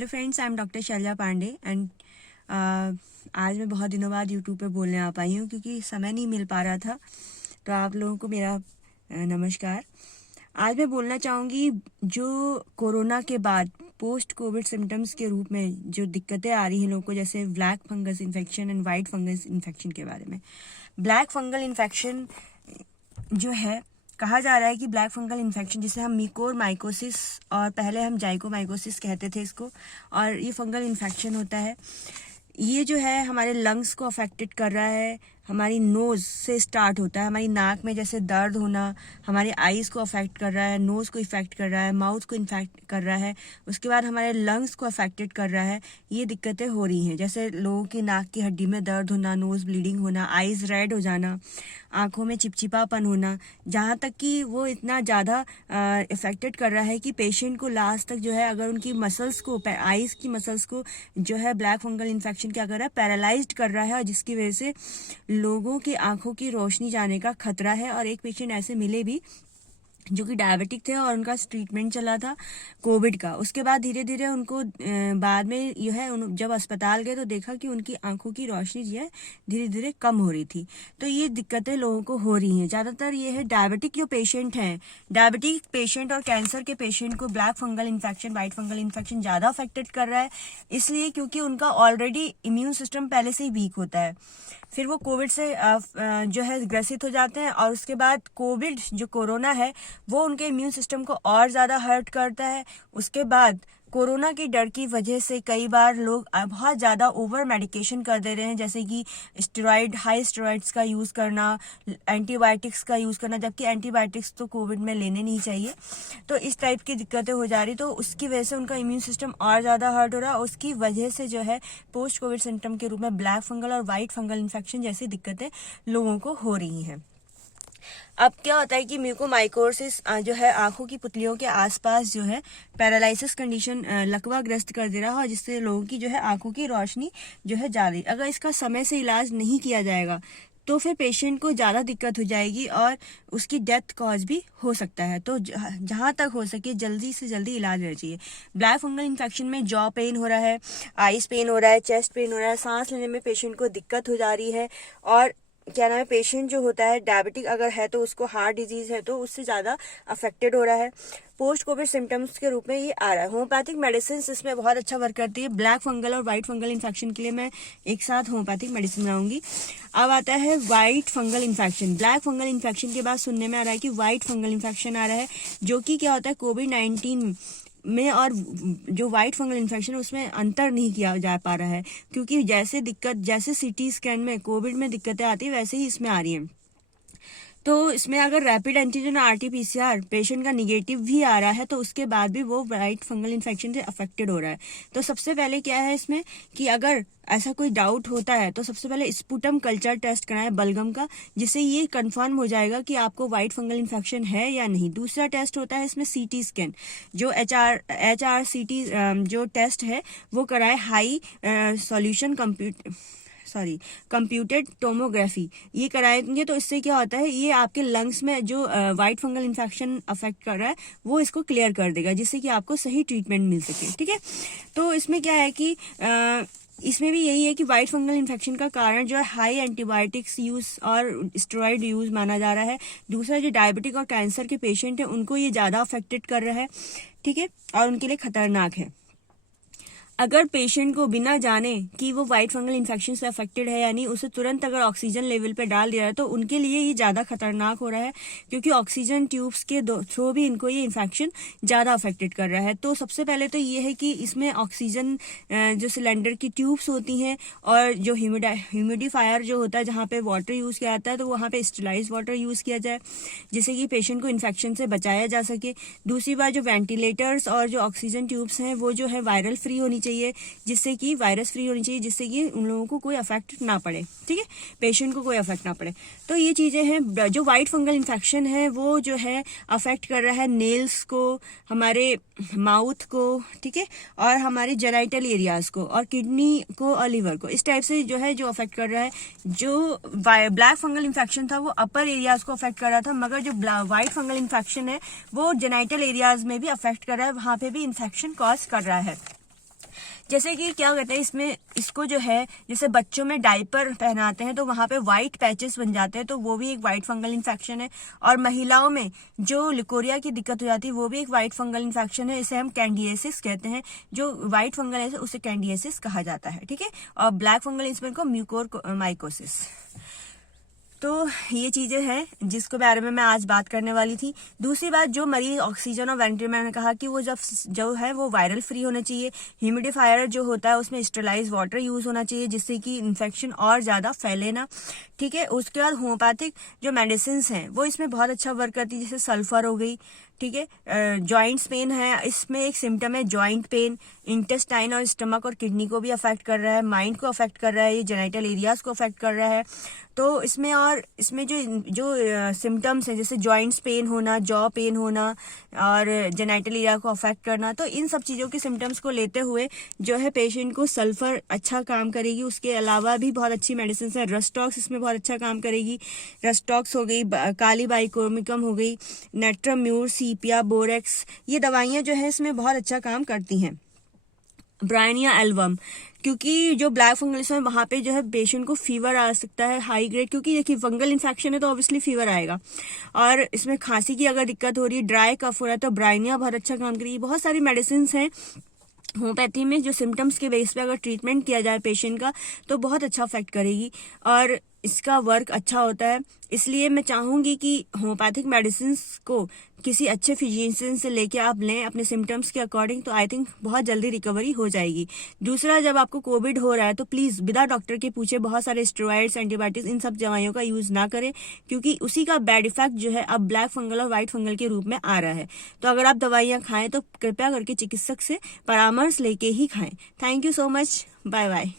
Hello friends, I am doctor Shailja Pandey and आज मैं बहुत दिनों बाद यूट्यूब पे बोलने आ पाई हूँ क्योंकि समय नहीं मिल पा रहा था। तो आप लोगों को मेरा नमस्कार। आज मैं बोलना चाहूँगी जो कोरोना के बाद पोस्ट कोविड सिम्टम्स के रूप में जो दिक्कतें आ रही हैं लोगों को, जैसे black fungus infection and white fungus infection के बारे में। ब्लैक फंगल इन्फेक्शन जो है, कहा जा रहा है कि ब्लैक फंगल इन्फेक्शन जिसे हम मिकोरमाइकोसिस और पहले हम जाइकोमाइकोसिस कहते थे इसको, और ये फंगल इन्फेक्शन होता है। ये जो है हमारे लंग्स को अफेक्टेड कर रहा है। हमारी नोज़ से स्टार्ट होता है, हमारी नाक में जैसे दर्द होना, हमारे आईज को अफेक्ट कर रहा है, नोज़ को इफेक्ट कर रहा है, माउथ को इन्फेक्ट कर रहा है, उसके बाद हमारे लंग्स को अफेक्टेड कर रहा है। ये दिक्कतें हो रही हैं, जैसे लोगों की नाक की हड्डी में दर्द होना, नोज़ ब्लीडिंग होना, आईज रेड हो जाना, आंखों में चिपचिपापन होना, जहाँ तक कि वो इतना ज़्यादा इफेक्टेड कर रहा है कि पेशेंट को लास्ट तक जो है, अगर उनकी मसल्स को, आईज की मसल्स को जो है ब्लैक फंगल इन्फेक्शन क्या कर रहा है, पैरालाइज्ड कर रहा है, और जिसकी वजह से लोगों की आंखों की रोशनी जाने का खतरा है। और एक पेशेंट ऐसे मिले भी जो कि डायबिटिक थे और उनका ट्रीटमेंट चला था कोविड का। उसके बाद धीरे धीरे उनको बाद में यह है, जब अस्पताल गए तो देखा कि उनकी आंखों की रोशनी जो है धीरे धीरे कम हो रही थी। तो ये दिक्कतें लोगों को हो रही हैं। ज़्यादातर ये है डायबिटिक जो पेशेंट हैं, डायबिटिक पेशेंट और कैंसर के पेशेंट को black fungal infection, white fungal infection ज़्यादा अफेक्टेड कर रहा है, इसलिए क्योंकि उनका ऑलरेडी इम्यून सिस्टम पहले से ही वीक होता है। फिर वो कोविड से जो है ग्रसित हो जाते हैं, और उसके बाद कोविड जो कोरोना है वो उनके इम्यून सिस्टम को और ज़्यादा हर्ट करता है। उसके बाद कोरोना की डर की वजह से कई बार लोग बहुत ज़्यादा ओवर मेडिकेशन कर दे रहे हैं, जैसे कि स्टेरॉइड, हाई स्टेरॉइड्स का यूज़ करना, एंटीबायोटिक्स का यूज़ करना, जबकि एंटीबायोटिक्स तो कोविड में लेने नहीं चाहिए। तो इस टाइप की दिक्कतें हो जा रही, तो उसकी वजह से उनका इम्यून सिस्टम और ज़्यादा हर्ट हो रहा है। उसकी वजह से जो है पोस्ट कोविड सिम्टम के रूप में ब्लैक फंगल और वाइट फंगल इन्फेक्शन जैसी दिक्कतें लोगों को हो रही हैं। अब क्या होता है कि म्यूकोमाइकोसिस जो है आंखों की पुतलियों के आसपास जो है पैरालिसिस कंडीशन लकवाग्रस्त कर दे रहा है, जिससे लोगों की जो है आंखों की रोशनी जो है जा रही। अगर इसका समय से इलाज नहीं किया जाएगा तो फिर पेशेंट को ज़्यादा दिक्कत हो जाएगी और उसकी डेथ कॉज भी हो सकता है। तो जहाँ तक हो सके जल्दी से जल्दी इलाज रहना चाहिए। ब्लैक फंगल इन्फेक्शन में जॉ पेन हो रहा है, आइज पेन हो रहा है, चेस्ट पेन हो रहा है, सांस लेने में पेशेंट को दिक्कत हो जा रही है, और क्या नाम है, पेशेंट जो होता है डायबिटिक अगर है तो उसको हार्ट डिजीज है तो उससे ज़्यादा अफेक्टेड हो रहा है। पोस्ट कोविड सिम्टम्स के रूप में ये आ रहा है। होम्योपैथिक मेडिसिन इसमें बहुत अच्छा वर्क करती है। ब्लैक फंगल और वाइट फंगल इन्फेक्शन के लिए मैं एक साथ होम्योपैथिक मेडिसिन बनाऊंगी। अब आता है white fungal infection. Black fungal infection के बाद सुनने में आ रहा है कि वाइट फंगल इन्फेक्शन आ रहा है, जो कि क्या होता है, कोविड-19 में और जो वाइट फंगल इन्फेक्शन है उसमें अंतर नहीं किया जा पा रहा है, क्योंकि जैसे सीटी स्कैन में कोविड में दिक्कतें आती है वैसे ही इसमें आ रही हैं। तो इसमें अगर रैपिड एंटीजन आरटी-पीसीआर पेशेंट का निगेटिव भी आ रहा है तो उसके बाद भी वो वाइट फंगल इन्फेक्शन से अफेक्टेड हो रहा है। तो सबसे पहले क्या है इसमें कि अगर ऐसा कोई डाउट होता है तो सबसे पहले स्पुटम कल्चर टेस्ट कराएं बलगम का, जिससे ये कंफर्म हो जाएगा कि आपको वाइट फंगल इन्फेक्शन है या नहीं। दूसरा टेस्ट होता है इसमें सीटी स्कैन, जो HRCT जो टेस्ट है वो कराए हाई सॉल्यूशन कंप्यूटेड टोमोग्राफी। ये कराएंगे तो इससे क्या होता है, ये आपके लंग्स में जो वाइट फंगल इन्फेक्शन अफेक्ट कर रहा है वो इसको क्लियर कर देगा, जिससे कि आपको सही ट्रीटमेंट मिल सके। ठीक है, तो इसमें क्या है कि इसमें भी यही है कि वाइट फंगल इन्फेक्शन का कारण जो है हाई एंटीबायोटिक्स यूज और स्टेरॉइड यूज माना जा रहा है। दूसरा, जो डायबिटिक और कैंसर के पेशेंट है उनको ये ज्यादा अफेक्टेड कर रहा है। ठीक है, और उनके लिए खतरनाक है। अगर पेशेंट को बिना जाने कि वो वाइट फंगल इन्फेक्शन से अफेक्टेड है या नहीं, उसे तुरंत अगर ऑक्सीजन लेवल पे डाल दिया है तो उनके लिए ये ज़्यादा खतरनाक हो रहा है, क्योंकि ऑक्सीजन ट्यूब्स के थ्रू भी इनको ये इन्फेक्शन ज़्यादा अफेक्टेड कर रहा है। तो सबसे पहले तो ये है कि इसमें ऑक्सीजन जो सिलेंडर की ट्यूब्स होती हैं और जो ह्यूमिडिफायर जो होता है जहाँ पे वाटर यूज़ किया जाता है तो वहाँ पे स्टेरिलाइज वाटर यूज़ किया जाए, जिससे कि पेशेंट को इन्फेक्शन से बचाया जा सके। दूसरी बात, जो वेंटिलेटर्स और जो ऑक्सीजन ट्यूब्स हैं वो जो है वायरल फ्री होनी चाहिए, जिससे कि वायरस फ्री होनी चाहिए, जिससे कि उन लोगों को कोई अफेक्ट ना पड़े। ठीक है, पेशेंट को कोई अफेक्ट ना पड़े। तो ये चीजें हैं। जो वाइट फंगल इन्फेक्शन है वो जो है अफेक्ट कर रहा है नेल्स को, हमारे माउथ को, ठीक है, और हमारे जेनाइटल एरियाज को, और किडनी को और लिवर को। इस टाइप से जो है जो अफेक्ट कर रहा है। जो ब्लैक फंगल इन्फेक्शन था वो अपर एरियाज को अफेक्ट कर रहा था, मगर जो वाइट फंगल इन्फेक्शन है वो जेनाइटल एरियाज में भी अफेक्ट कर रहा है, वहां पे भी इन्फेक्शन कॉज कर रहा है। जैसे कि क्या कहते हैं इसमें, इसको जो है जैसे बच्चों में डायपर पहनाते हैं तो वहां पे व्हाइट पैचेस बन जाते हैं, तो वो भी एक व्हाइट फंगल इन्फेक्शन है। और महिलाओं में जो लिकोरिया की दिक्कत हो जाती है वो भी एक व्हाइट फंगल इन्फेक्शन है, इसे हम कैंडियासिस कहते हैं। जो व्हाइट फंगल है उसे कैंडियासिस कहा जाता है, ठीक है। और ब्लैक फंगल इन्फेक्शन को म्यूकोरमाइकोसिस। तो ये चीजें हैं जिसके बारे में मैं आज बात करने वाली थी। दूसरी बात, जो मरीज ऑक्सीजन और वेंटिलेटर, मैंने कहा कि वो जो है वो वायरल फ्री होना चाहिए। ह्यूमिडिफायर जो होता है उसमें स्टेलाइज वाटर यूज होना चाहिए जिससे कि इन्फेक्शन और ज्यादा फैले ना, ठीक है। उसके बाद होम्योपैथिक जो मेडिसिन हैं वो इसमें बहुत अच्छा वर्क करती है, जैसे सल्फर हो गई, ठीक है। जॉइंट्स पेन है, इसमें एक सिम्टम है जॉइंट पेन, इंटेस्टाइन और स्टमक और किडनी को भी अफेक्ट कर रहा है, माइंड को अफेक्ट कर रहा है, ये जेनिटल एरियाज को अफेक्ट कर रहा है। तो इसमें और इसमें जो सिम्टम्स हैं जैसे जॉइंट्स पेन होना, जॉ पेन होना और जेनिटल एरिया को अफेक्ट करना, तो इन सब चीजों के सिम्टम्स को लेते हुए जो है पेशेंट को सल्फर अच्छा काम करेगी। उसके अलावा भी बहुत अच्छी मेडिसिन है, रस्टॉक्स इसमें बहुत अच्छा काम करेगी। रस्टॉक्स हो गई, काली बाइकोमिकम हो गई, नेट्राम्यूर, सीपिया, बोरेक्स, ये दवाइयां जो है इसमें बहुत अच्छा काम करती हैं। ब्रायनिया एल्बम, क्योंकि जो ब्लैक फंगल है वहां पे जो है पेशेंट को फीवर आ सकता है हाई ग्रेड, क्योंकि देखिए फंगल इन्फेक्शन है तो ऑब्वियसली फीवर आएगा। और इसमें खांसी की अगर दिक्कत हो रही है, ड्राई कफ हो रहा है, तो ब्रायनिया बहुत अच्छा काम करेगी। बहुत सारी मेडिसिन हैं होम्योपैथी में जो सिम्टम्स के बेस पे अगर ट्रीटमेंट किया जाए पेशेंट का तो बहुत अच्छा अफेक्ट करेगी और इसका वर्क अच्छा होता है। इसलिए मैं चाहूंगी कि होम्योपैथिक मेडिसिन को किसी अच्छे फिजिशियन से लेके आप लें अपने सिम्टम्स के अकॉर्डिंग, तो आई थिंक बहुत जल्दी रिकवरी हो जाएगी। दूसरा, जब आपको कोविड हो रहा है तो प्लीज बिना डॉक्टर के पूछे बहुत सारे स्टेरॉइड्स, एंटीबायोटिक्स, इन सब दवाइयों का यूज ना करें, क्योंकि उसी का बैड इफेक्ट जो है अब ब्लैक फंगल और व्हाइट फंगल के रूप में आ रहा है। तो अगर आप दवाइयां खाएं तो कृपया करके चिकित्सक से परामर्श लेके ही खाएं। Thank you so much, bye bye.